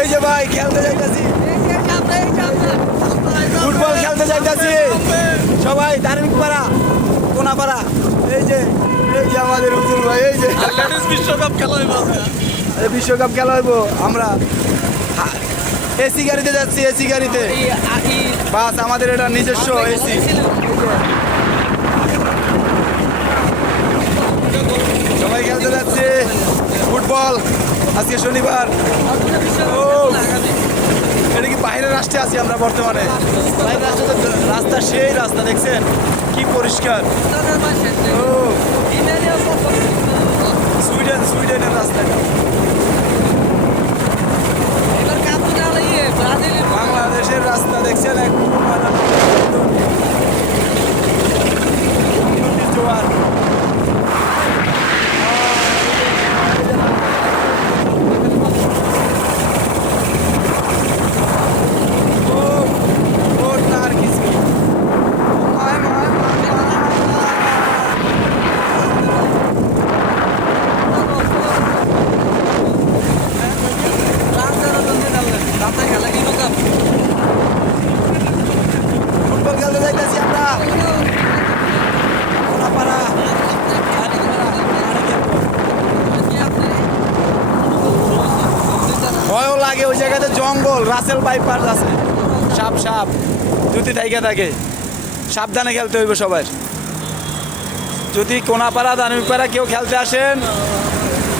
এই যে ভাই খেলতে যাইতাছি। ফুটবল খেলতে যাইতাছি। সবাই দারুণ পাড়া কোনা পাড়া এই যে এই যে আমাদের উজ্জ্বল ভাই এই যে। বিশ্বকাপ খেলা হইব বিশ্বকাপ খেলা হইব আমরা এসি গাড়িতে যাচ্ছি এসি গাড়িতে। বাস আমাদের এটা নিজস্ব এসি সবাই খেলতে যাচ্ছে। ফুটবল আজকে শনিবার। আছি আমরা বর্তমানে। রাস্তা সেই রাস্তা দেখছেন? কি পরিষ্কার। ও। সুইডেন সুইডেনের রাস্তা এটা। বাংলাদেশের রাস্তা দেখছেন এক জোয়ার ও ও তার কিছু মায় মায় ফুটবল খেলতে যাইতেছি আমরা ভয়ও লাগে, ওই জায়গাতে জঙ্গল, রাসেল বাইপার আছে। সাপ সাপ, যদি থাইকা থাকে। সাবধানে খেলতে হইব সবার। যদি কোনাপাড়া দানিপাড়া কেউ খেলতে আসেন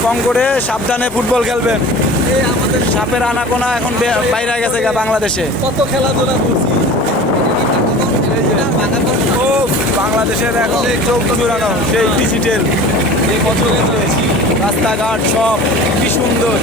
কম করে সাবধানে ফুটবল খেলবেন। সাপের আনাকোনা এখন বাইরে গেছে গা বাংলাদেশে। কত খেলাধুলা করছি। বাংলাদেশের এখন চোখ জুড়ানো সেই ডিজিটাল এই বছরে রাস্তাঘাট সব কি সুন্দর।